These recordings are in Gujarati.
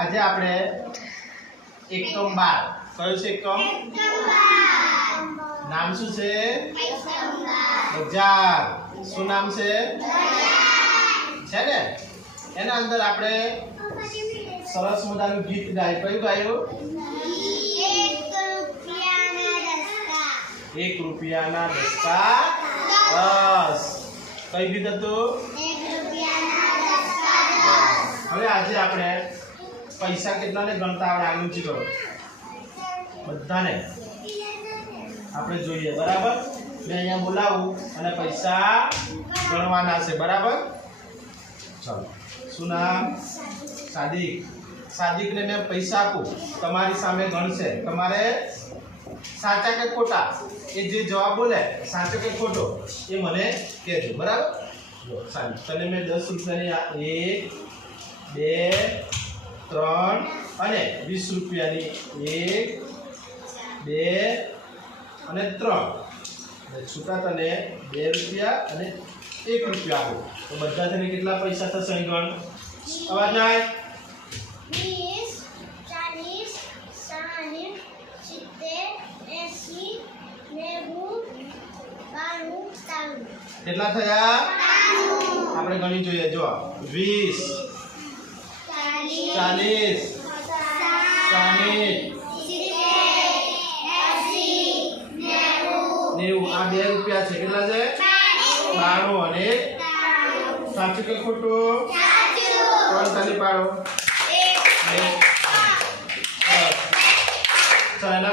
આજે આપણે એકમ 12 કયો છે એકમ? નામ શું છે? બજાર. શું નામ છે? છે ને એના અંદર આપણે સરસ મજાનું ગીત ગાય. કયું ગાયું? 1 રૂપિયાના દસકા 10. કઈ ગીત હતું? હવે આજે આપણે પૈસા કેટલાને ગણતા આવડે આંગળી કરો બધાને આપણે જોઈએ. બરાબર? મેં અહીંયા બોલાવું અને પૈસા ગણવાના છે. બરાબર? ચાલો. શું નામ? સાદિક. સાદિકને મેં પૈસા આપું, તમારી સામે ગણશે. તમારે સાચા કે ખોટા એ જે જવાબ બોલે સાચો કે ખોટો એ મને કહેજો. બરાબર? જો સાદિક તને મેં 10 રૂપિયાની 1 2 3 અને 20 રૂપિયાની 1 2 અને 3 છૂટા તને 2 રૂપિયા અને 1 રૂપિયા આપો તો બધા થઈને કેટલા પૈસા થશે? ગણ. અવાજ ના આવે? 20 30 40 50 60 70 80 90 92 93 કેટલા થયા? આપણે ગણી જોઈએ. જો 20 40 60 90 આ 2 રૂપિયા છે. કેટલા છે? 92 અને સાચું કે ખોટું? કોણ તાલી પાડો? ચાલો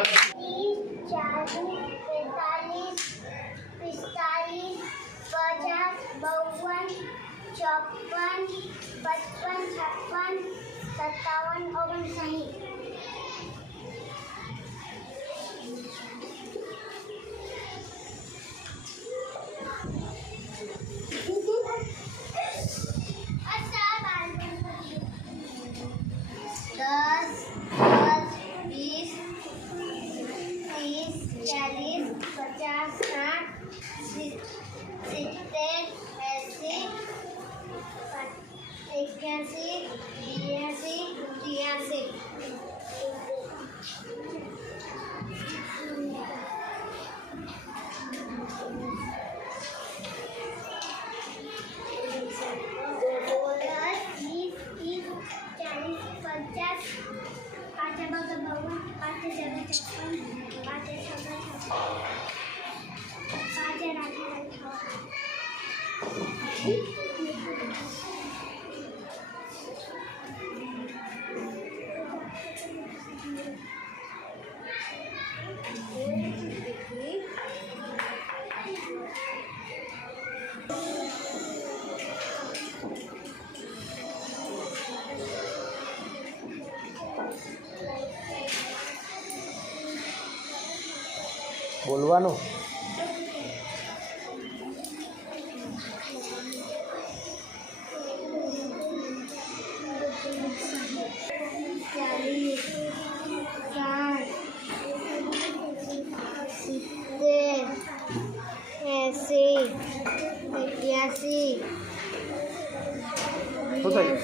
બોલવાનું. શું થયું?